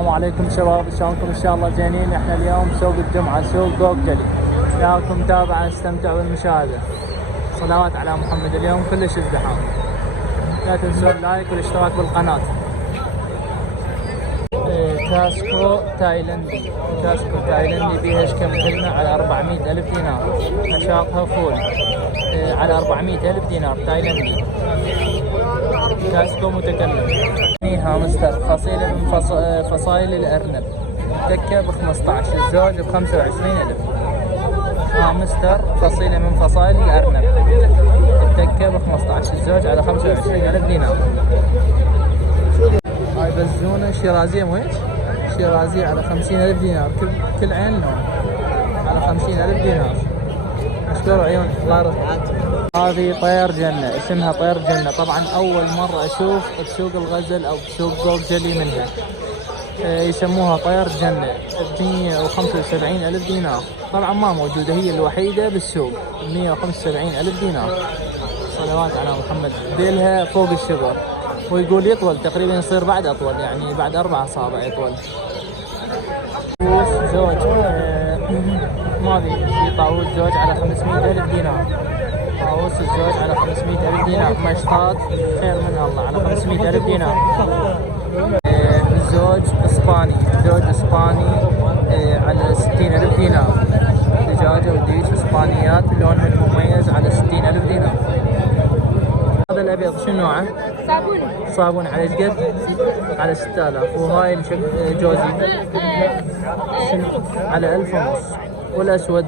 السلام عليكم شباب، شلونكم؟ ان شاء الله زينين. احنا اليوم سوق الجمعة، سوق قوقجلي. ياكم متابعة، استمتعوا بالمشاهدة. صلوات على محمد. اليوم كلش ازدحام. لا تنسوا اللايك والاشتراك بالقناة. كاسكو تايلندي. كاسكو تايلندي بيها كم كلمة على 400,000 دينار. نشاطها فول على 400,000 دينار تايلندي. كاسكو متكلم. هامستر فصيلة من فصائل الأرنب. تكة ب 15، الزوج ب 25,000. هامستر فصيلة من فصائل الأرنب. التكة ب 15، الزوج على 25,000 دينار. هاي بزونة شيرازية مويش؟ شيرازية على 50,000 دينار. كل عين لون على 50,000 دينار. اشكر عيون الله يرضى. هذه طير جنة، اسمها طير جنة. طبعا أول مرة أشوف بسوق الغزل أو بسوق قوقجلي منها. يسموها طير جنة ب 175,000 دينار. طبعا ما موجودة، هي الوحيدة بالسوق ب 175,000 دينار. صلوات على محمد. ذيلها فوق الشبر، ويقول يطول تقريبا، يصير بعد أطول، يعني بعد 4 أصابع يطول. زوج ما ادري في طاووس زوج على 500,000 دينار. طاووس الزوج على 500,000 دينار. مشطات خير من الله على 500,000 دينار. الزوج اسباني، زوج اسباني على 60,000 دينار. دجاجة وديش اسبانيات لونها المميز على 60,000 دينار. هذا الابيض شنو نوعه؟ صابون على ايش قد؟ على 6,000. وهاي جوزي شنو؟ على 1,500. والاسود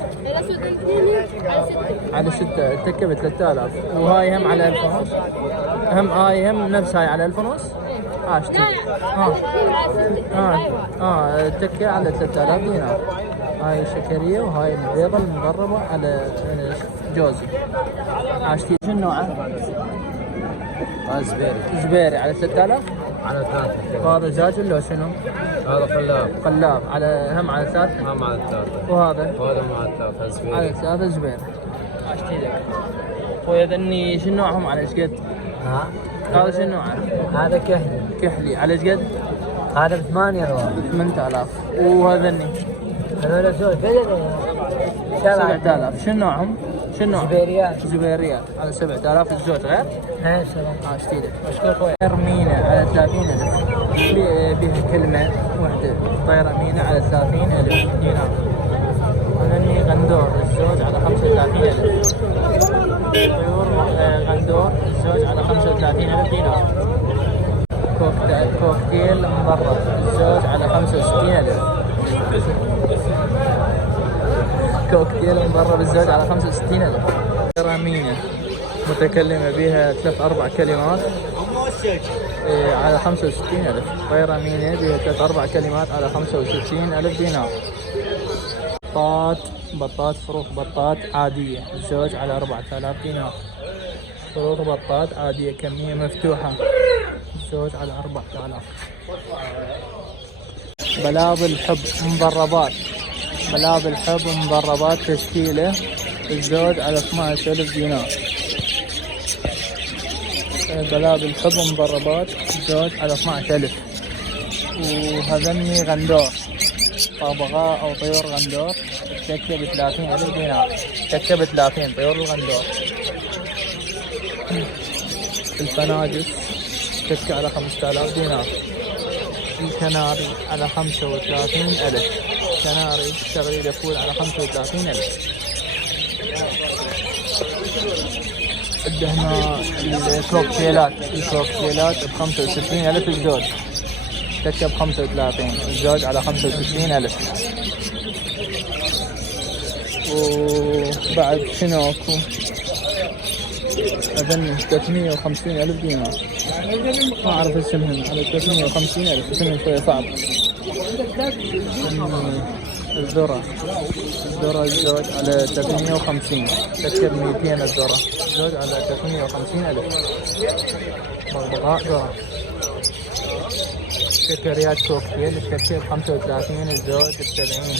على 6. التكة ب 3,000. وهاي هم على 1,500. هاي هم نفس هاي على 1,500. التكة على 3,000 دينار. هاي شكرية، وهاي البيضة المغربة على جوزي. عاشتي شنو نوعه؟ زبيري على 3,000. على 3. هذا دجاج ولا شنو؟ هذا قلاب على هم على 3. هم على 3. وهذا مع 3 زبيري. على 3 زبير. عاشتي لك خويا. ذني شنو نوعهم على ايش قد؟ هذا شنو نوعه؟ هذا كحلي على ايش قد؟ هذا ب 8 8,000. وهذني هذول زوج 7,000. شنو نوعهم؟ شنو نوع؟ زبيريات على 7,000 الزوج غير؟ سلام. عاشتي لك. اشكرك خويا. طير مينا على 30,000. بها كلمة واحدة. طيرة مينا على 30,000 دينار. هذني غندور الزوج على 35,000. طيور غندور الزوج على 35,000 دينار. كوكتيل مبرد الزوج على 65,000. كوكتيل مبرد الزوج على 65,000. رامينة متكلمة بها 3-4 كلمات على 65,000. طيرة مينة بها 3-4 كلمات على 65,000 دينار. بطات فروخ بطات عادية الزوج على 4,000 دينار. فروخ بطات عادية كمية مفتوحة الزوج على 4,000. بلابل حب مضربات. بلابل حب مضربات تشكيلة الزوج على 12,000 دينار. بلابل حب مضربات الزوج على 12,000. وهذني غندور طابغاء او طيور غندور. التكة ب 30,000 دينار. تكة ب 30 طيور الغندور. الفناجس تكة على 5,000 دينار. الكناري على 35,000. كناري تغريدة فول على 35,000. عندنا الكوكتيلات ب 65,000 الزوج. تكة ب 35، الزوج على 65,000. وبعد شنو اكو؟ اظن 350,000 دينار. ما اعرف اسمهم. على 350,000 اسمهم شوية صعب. الذرة الزوج على 350. تكة ب 200 الذرة. الزوج على 350,000. بغبغاء ذرة. سكريات كوكتيل التكة ب 35، الزوج ب 70.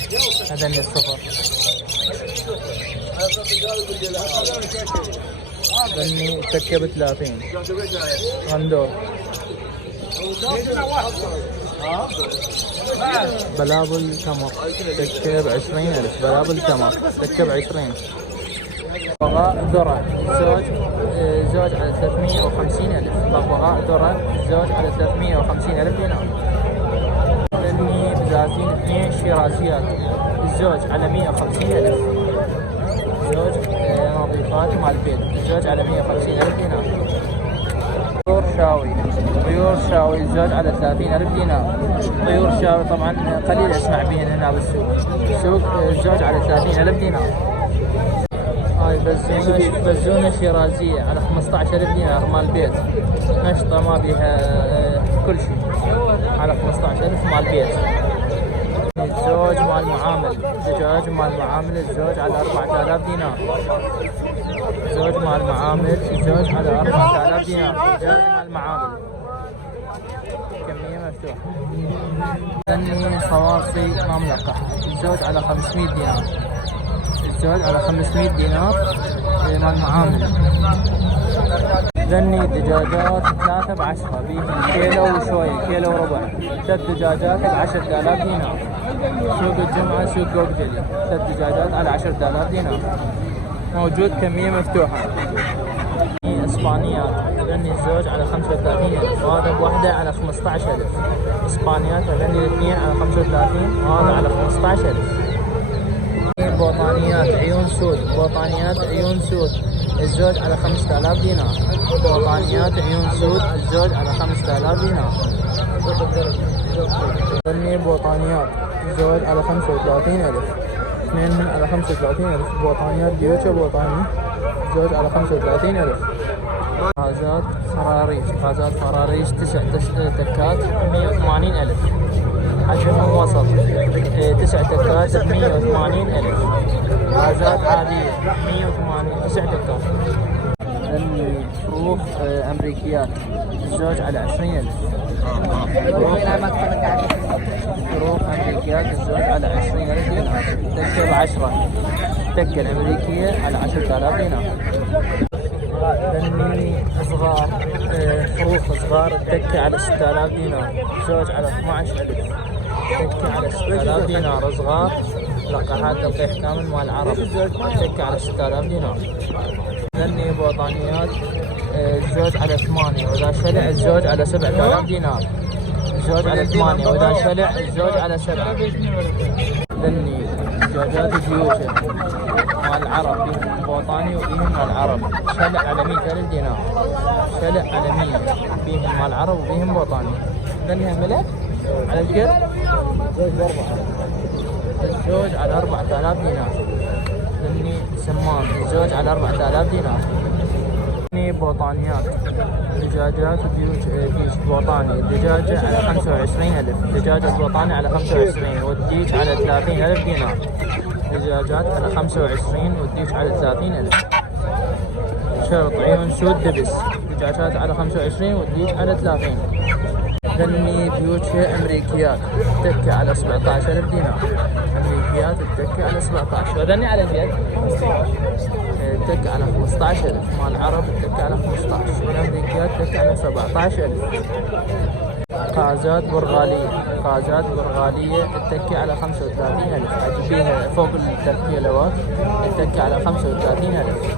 هذا الصفر. ذني التكة ب 30. غندور بلابل تمر تكة ب20,000. بلابل تمر تكة ب20. بغبغاء ذرة زوج على 350,000. بغبغاء ذرة زوج على 350,000 دينار. ذني بزازين 2 شيرازيات الزوج على 150,000. زوج نظيفات مال بيت الزوج على 150,000 دينار. طيور شاوي الزوج على 30,000 دينار. طيور شاوي طبعا قليل اسمع بهن هنا بالسوق. الزوج على 30,000 دينار. هاي بزونة شيرازية على 15,000 دينار مال بيت. نشطة ما بيها كل شيء على 15,000 مال بيت. الزوج مال معامل دجاج مال معامل الزوج على 4,000 دينار. زوج مال معامل الزوج على 4,000 دينار. دجاج مال معامل كمية مفتوحة. ثني صواصي مملقة الزوج على 500 دينار. الزوج على 500 دينار مال معامل. ذني دجاجات 3 ب10 بيهم كيلو وشوية كيلو وربع. 3 دجاجات ب10,000 دينار. سوق الجمعة سوق قوقجلي 3 دجاجات على 10,000 دينار. موجود كمية مفتوحة. اسبانيات ذني الزوج على 35,000 وهذا بوحدة على 15,000. اسبانيات ذني الاثنين على 35 وهذا على 15,000. بوطانيات عيون سود بوطانيات عيون سود الزوج على 5,000 دينار. بوطانيات عيون سود الزوج على 5,000 دينار. ذني بوطانيات الزوج على 35,000. اثنين على 35,000. بوطانيات ديوتشا بوطاني الزوج على 35,000. غازات فراريج 9 تكات 180,000. حجمهم وسط 9 تكات ب 180,000. غازات عادية 180 9 تكات. فروخ أمريكيات الزوج على 20,000. فروخ أمريكيات الزوج على 20,000 دينار. تكة ب10. التكة الأمريكية على 10,000 دينار. ذني صغار فروخ صغار التكة على 6,000 دينار. زوج على 12,000. تكة على 6,000 دينار صغار. لقاحات تلقيح كامل مال العرب تكة على 6,000 دينار. ذني بوطانيات الزوج على 8 وإذا شلع الزوج على 7,000 دينار. الزوج على 8 وإذا شلع الزوج على 7. ذني دجاجات ديوشة مال العرب بيهم بوطاني وبيهم مال العرب. شلع على 100,000 دينار. شلع على 100 بيهم مال العرب وبيهم بوطاني. ذني هملة على القد الزوج على 4,000 دينار. ذني سمان الزوج على 4,000 دينار. ذني بوطانيات دجاجات ديش بوطاني. الدجاجة على 25,000. دجاجة بوطاني على 25 والديش على 30,000 دينار. دجاجات على 25 والديش على 30,000. شرط عيون سود دبس دجاجات على 25 والديش على 30. ذني بيوتشا أمريكيات تكة على 17,000 دينار. أمريكيات التكة على 17. وذني على اليد التكة على 15,000 مال العرب. التكة على 15 والأمريكيات تكة على 17,000. قازات برغالية التكة على 35,000. أجيبيها فوق 3 كيلوات. التكة على 35,000.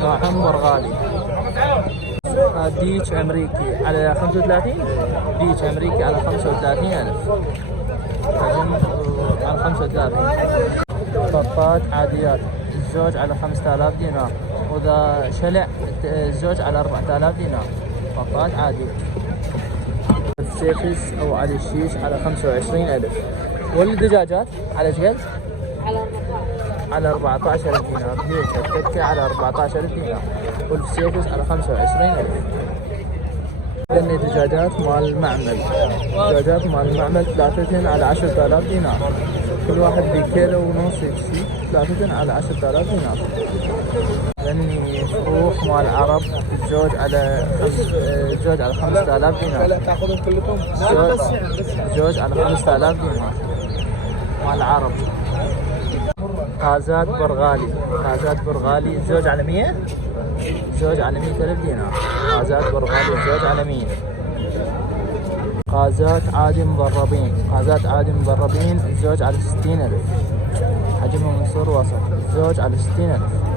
نوعهم برغالي. ديش أمريكي على 35. ديش أمريكي على 35,000. حجم على 35. بطات عاديات الزوج على 5,000 دينار وإذا شلع الزوج على 4,000 دينار. بطات عادي. السيفس أو على الشيش على 25,000. والدجاجات على شقد؟ على 14,000 دينار. ديوشة التكة على 14,000 دينار والسيفس على 25,000. ذني دجاجات مال المعمل. دجاجات مال المعمل 3 على 10,000 دينار. كل واحد بكيلو ونص يكسي. 3 على 10,000 دينار. ذني فروخ مال العرب الزوج على 5,000 دينار. تاخذون كلكم؟ الزوج على 5,000 دينار مال العرب. غازات برغالي الزوج على 100. الزوج على 100,000 دينار. غازات برغالي الزوج على 100. قازات عادي مضربين، قازات عادي مضربين الزوج على 60,000. حجمهم صغر وسط، الزوج على 60,000.